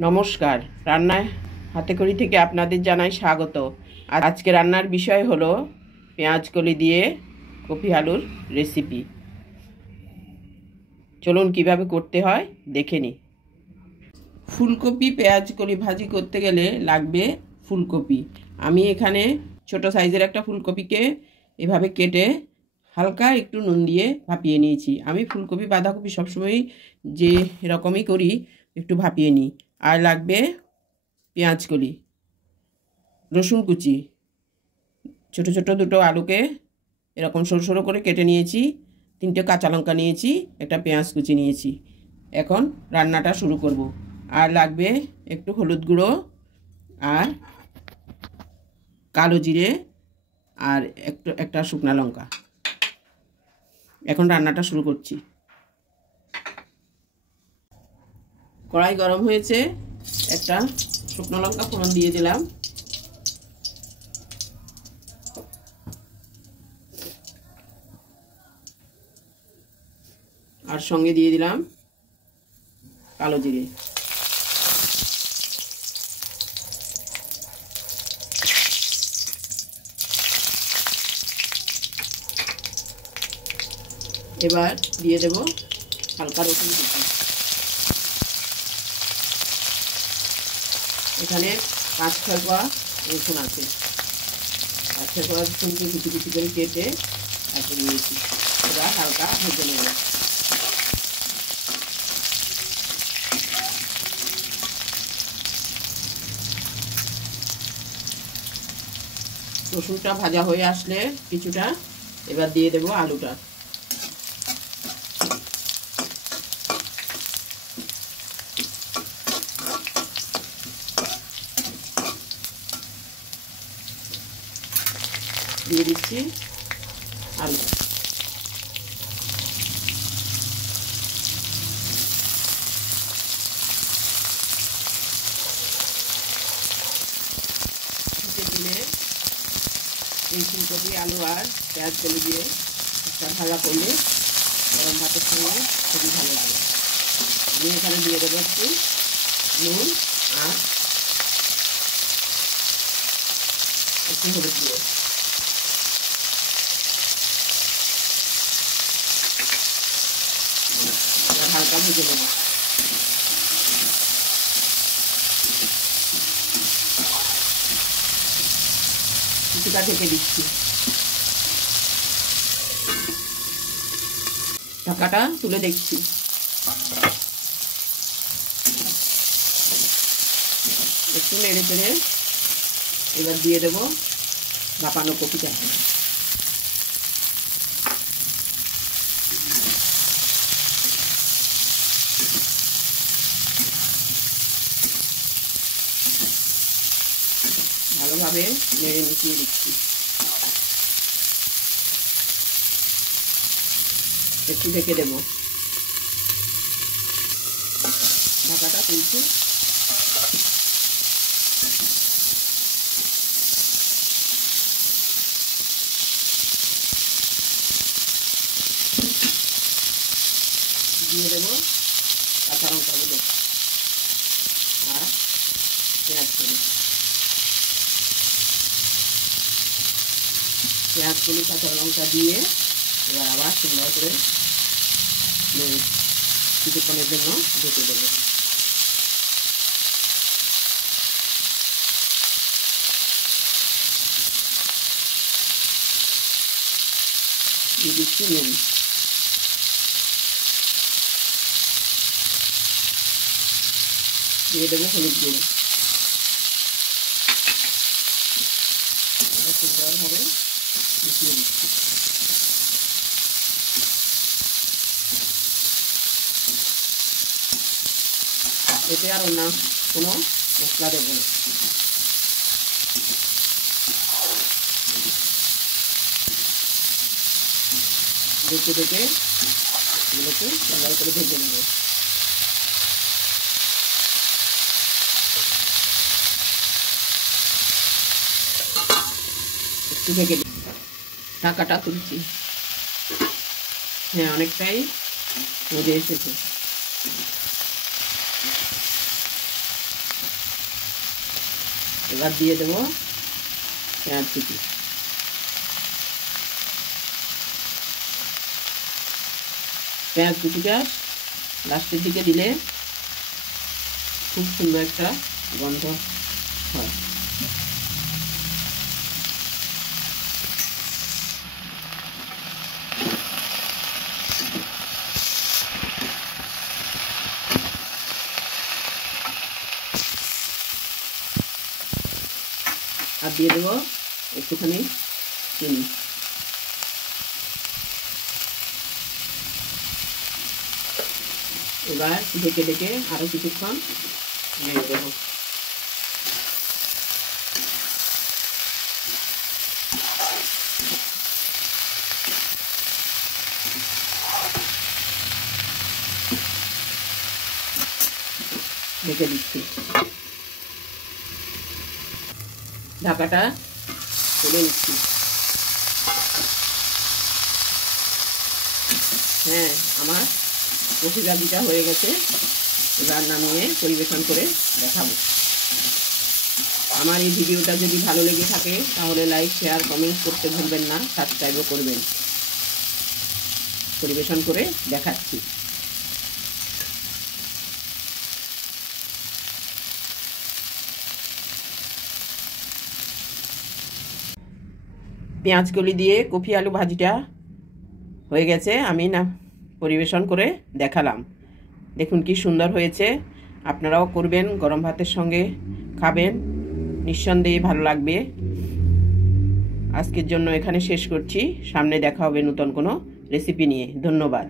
নমস্কার, রান্নায় হাতেখড়ি থেকে আপনাদের জানাই স্বাগত। আজকে রান্নার বিষয় হলো পেঁয়াজ কলি দিয়ে কপি আলুর রেসিপি। চলুন কিভাবে করতে হয় দেখে নিই। ফুলকপি পেঁয়াজ কলি ভাজি করতে গেলে লাগবে ফুলকপি। আমি এখানে ছোট সাইজের একটা ফুলকপিকে এভাবে কেটে হালকা একটু নুন দিয়ে ভাপিয়ে নিয়েছি। আমি ফুলকপি বাঁধাকপি সবসময়ই যে এরকমই করি, একটু ভাপিয়ে নিই। আর লাগবে পেঁয়াজ কলি, রসুন কুচি, ছোট ছোট দুটো আলুকে এরকম সরু সরু করে কেটে নিয়েছি, 3টে কাঁচা লঙ্কা নিয়েছি, একটা পেঁয়াজ কুচি নিয়েছি। এখন রান্নাটা শুরু করব। আর লাগবে একটু হলুদ গুঁড়ো আর কালো জিরে আর একটা শুকনা লঙ্কা। এখন রান্নাটা শুরু করছি। কড়াই গরম হয়েছে, একটা শুকনো লঙ্কা ফোড়ন দিয়ে দিলাম। আর সঙ্গে দিয়ে দিলাম কালো জিরে। এবার দিয়ে দেব হালকা রসুন কুচি। এখানে 5-6 কোয়া রসুন আছে। 5-6 কোয়া রসুনকে কুচি কুচি করে কেটে তারপরে দিয়েছি। এবার হালকা ভেজে নেব। রসুনটা ভাজা হয়ে আসলে কিছুটা, এবার দিয়ে দেব আলুটা। দিয়ে দিচ্ছি আলু। দিলে এই ফুলকপি আলু আর পেঁয়াজ কলি দিয়ে একটা ভাজা করলে গরম ভাতের সঙ্গে খুবই ভালো লাগে। আমি এখানে দিয়ে দেবো একটু নুন আর একটু হলুদ গুঁড়ো। হালকা ভেজে নেব। কিছুটা ঢেকে দিচ্ছি। ঢাকাটা তুলে দেখছি। একটু নেড়ে চেড়ে এবার দিয়ে দেব ভাপানো কপিটা। ভালোভাবে নেড়ে মিশিয়ে দিচ্ছি। একটু ঢেকে দেব। ঢাকাটা তুলছি। দিয়ে দেব কাঁচা লঙ্কাগুলো আর পেঁয়াজ কলি। পেঁয়াজ কলি কাঁচা লঙ্কা দিয়ে এবার আবার সুন্দর করে কিছুক্ষণের জন্য ঢেকে দেবো। দিয়ে দিচ্ছি নুন। দিয়ে দেবো হলুদ গুঁড়ো। সুন্দরভাবে মিশিয়ে দিচ্ছি। এতে আর অন্য কোনো মশলা দেবো না। দেখে দেখে এগুলোকে সুন্দর করে ভেজে নেব। একটু ঢেকে ঢাকাটা তুলছি। হ্যাঁ, অনেকটাই মজে এসেছে। এবার দিয়ে দেবো পেঁয়াজ কুচি। পেঁয়াজ কুচিটা লাস্টের দিকে দিলে খুব সুন্দর একটা গন্ধ হয়। আর দিয়ে দেবো একটুখানি চিনি। এবার ঢেকে ঢেকে আরো কিছুক্ষণ নেড়ে দেবো। ঢেকে দিচ্ছি। ঢাকাটা তুলে নিচ্ছি। হ্যাঁ, আমার কপি ভাজিটা হয়ে গেছে। এবার নামিয়ে পরিবেশন করে দেখাবো। আমার এই ভিডিওটা যদি ভালো লেগে থাকে তাহলে লাইক, শেয়ার, কমেন্ট করতে ভুলবেন না, সাবস্ক্রাইবও করবেন। পরিবেশন করে দেখাচ্ছি। পেঁয়াজকলি দিয়ে কপি আলু ভাজিটা হয়ে গেছে। আমি না পরিবেশন করে দেখালাম। দেখুন কি সুন্দর হয়েছে। আপনারাও করবেন, গরম ভাতের সঙ্গে খাবেন, নিঃসন্দেহে ভালো লাগবে। আজকের জন্য এখানে শেষ করছি। সামনে দেখা হবে নতুন কোনো রেসিপি নিয়ে। ধন্যবাদ।